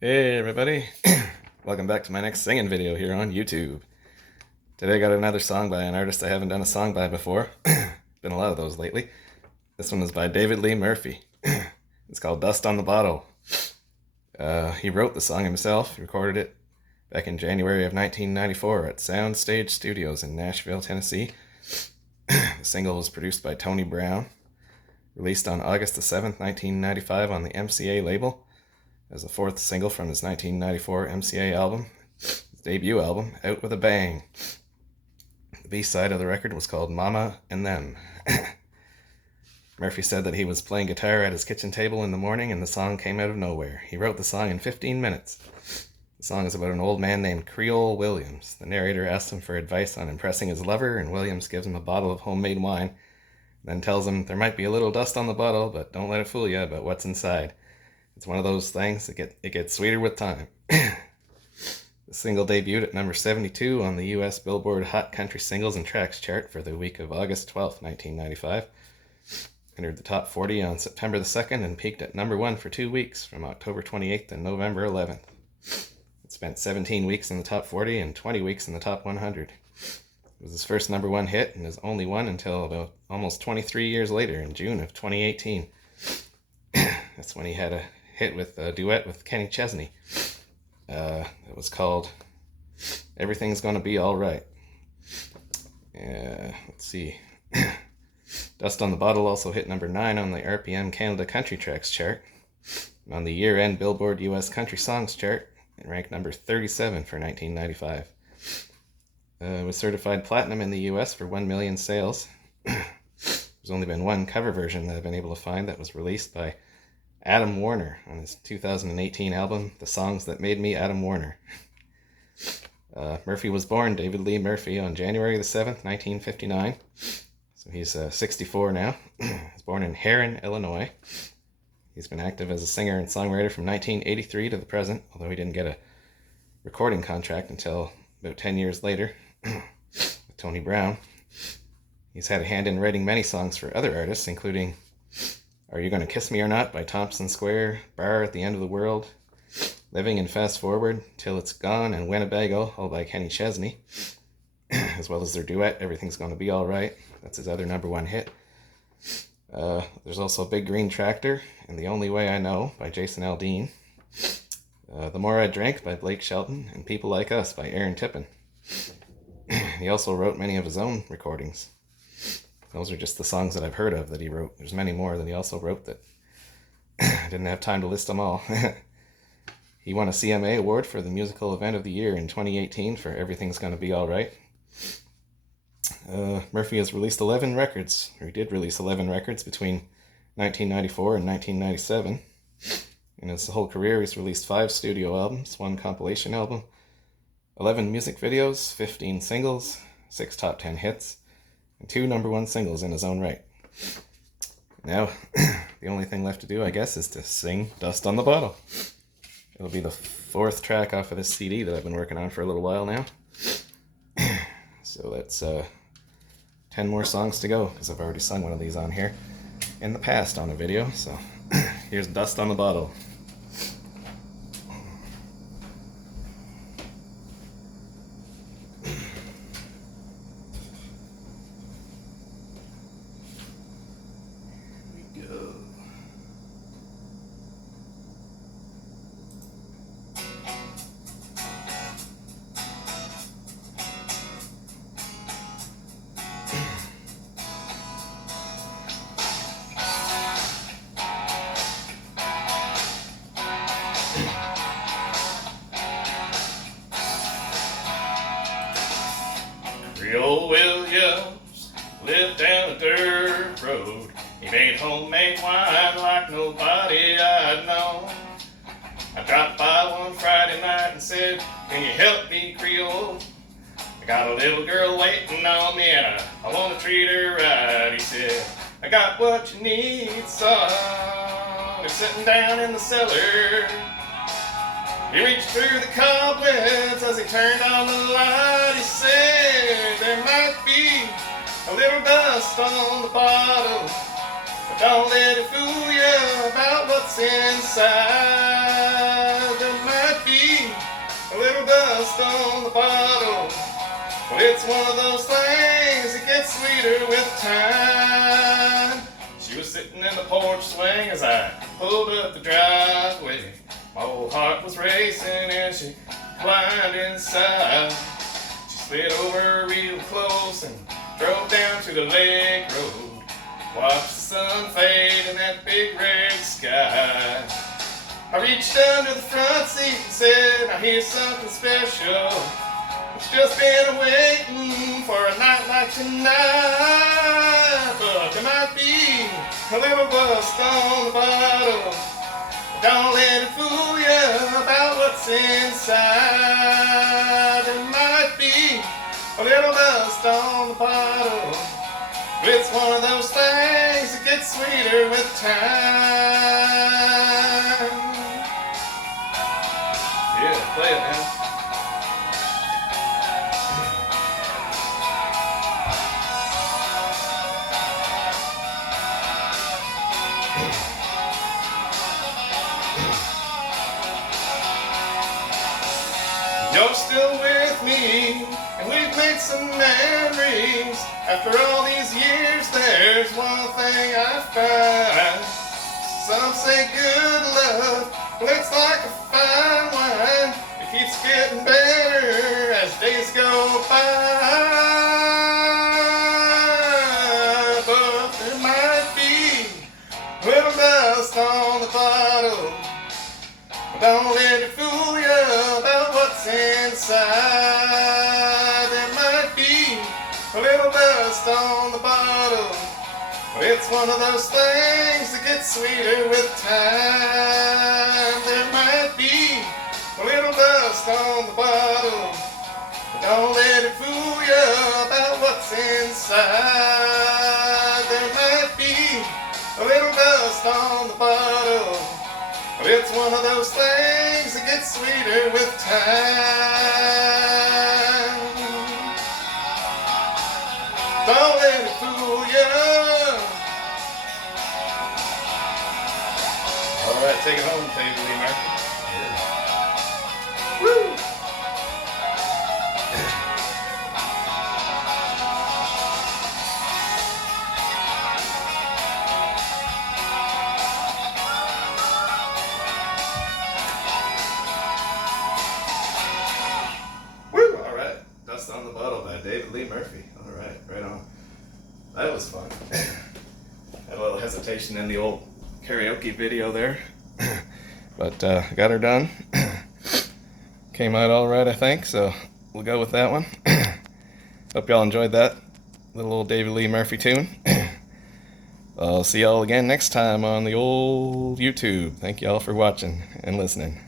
Hey everybody, welcome back to my next singing video here on YouTube. Today I got another song by an artist I haven't done a song by before. Been a lot of those lately. This one is by David Lee Murphy. It's called Dust on the Bottle. He wrote the song himself, recorded it back in January of 1994 at Soundstage Studios in Nashville, Tennessee. The single was produced by Tony Brown, released on August the 7th, 1995 on the MCA label as the fourth single from his 1994 MCA album, his debut album, Out With a Bang. The B-side of the record was called Mama and Them. Murphy said that he was playing guitar at his kitchen table in the morning and the song came out of nowhere. He wrote the song in 15 minutes. The song is about an old man named Creole Williams. The narrator asks him for advice on impressing his lover, and Williams gives him a bottle of homemade wine, then tells him there might be a little dust on the bottle, but don't let it fool you about what's inside. It's one of those things that it gets sweeter with time. The single debuted at number 72 on the US Billboard Hot Country Singles and Tracks chart for the week of August 12th, 1995. Entered the top 40 on September the 2nd and peaked at number 1 for 2 weeks from October 28th to November 11th. It spent 17 weeks in the top 40 and 20 weeks in the top 100. It was his first number 1 hit and his only one until about almost 23 years later in June of 2018. That's when he had a hit with a duet with Kenny Chesney. It was called Everything's Gonna Be Alright. Let's see. Dust on the Bottle also hit number 9 on the RPM Canada Country Tracks chart. And on the year-end Billboard US Country Songs chart, it ranked number 37 for 1995. It was certified platinum in the US for 1 million sales. There's only been one cover version that I've been able to find that was released by Adam Warner on his 2018 album, The Songs That Made Me Adam Warner. Murphy was born, David Lee Murphy, on January the 7th, 1959. So he's 64 now. He's born in Herrin, Illinois. He's been active as a singer and songwriter from 1983 to the present, although he didn't get a recording contract until about 10 years later with Tony Brown. He's had a hand in writing many songs for other artists, including Are You Gonna Kiss Me or Not by Thompson Square, Bar at the End of the World, Living and Fast Forward, Till It's Gone, and Winnebago, all by Kenny Chesney, as well as their duet, Everything's Gonna Be Alright. That's his other number 1 hit. There's also Big Green Tractor and The Only Way I Know by Jason Aldean, The More I Drank by Blake Shelton, and People Like Us by Aaron Tippin. He also wrote many of his own recordings. Those are just the songs that I've heard of that he wrote. There's many more that he also wrote that I didn't have time to list them all. He won a CMA award for the Musical Event of the Year in 2018 for Everything's Gonna Be Alright. Murphy has released 11 records, or he did release 11 records between 1994 and 1997. In his whole career, he's released 5 studio albums, 1 compilation album, 11 music videos, 15 singles, 6 top 10 hits, and 2 number 1 singles in his own right. Now, the only thing left to do, I guess, is to sing Dust on the Bottle. It'll be the 4th track off of this CD that I've been working on for a little while now. So that's 10 more songs to go, because I've already sung one of these on here in the past on a video. So here's Dust on the Bottle. Creole Williams lived down a dirt road. He made homemade wine like nobody I'd known. I dropped by one Friday night and said, "Can you help me, Creole? I got a little girl waiting on me and I want to treat her right." He said, "I got what you need, son. They're sitting down in the cellar." He reached through the cobwebs as he turned on the light. He said, "There might be a little dust on the bottle, but don't let it fool you about what's inside. There might dust on the bottle. But it's one of those things that gets sweeter with time. She was sitting in the porch swing as I pulled up the driveway. My old heart was racing as she climbed inside. She slid over real close and drove down to the lake road. Watched the sun fade in that big red sky. I reached under the front seat and said, "Now here's something special. It's just been waiting for a night like tonight. But there might be a little dust on the bottle. Don't let it fool you about what's inside. There might be a little dust on the bottle. But it's one of those things that gets sweeter with time." Yeah, play it, man. You're still with me, and we've made some memories. After all these years, there's one thing I find. Some say good love, well, it's like a fine wine. It keeps getting better as days go by. But there might be a little dust on the bottle. Don't let it fool you about what's inside. There might be a little dust on the bottle. But it's one of those things that gets sweeter with time. There might be a little dust on the bottle. But don't let it fool you about what's inside. There might be a little dust on the bottle. But it's one of those things that gets sweeter with time. Don't let it fool you. All right, take it home, David Lee Murphy. Yeah. Woo! Dust on the Bottle by David Lee Murphy. All right, right on. That was fun. Had a little hesitation in the old karaoke video there, but got her done. Came out all right, I think, so we'll go with that one. Hope y'all enjoyed that little old David Lee Murphy tune. I'll see y'all again next time on the old YouTube. Thank y'all for watching and listening.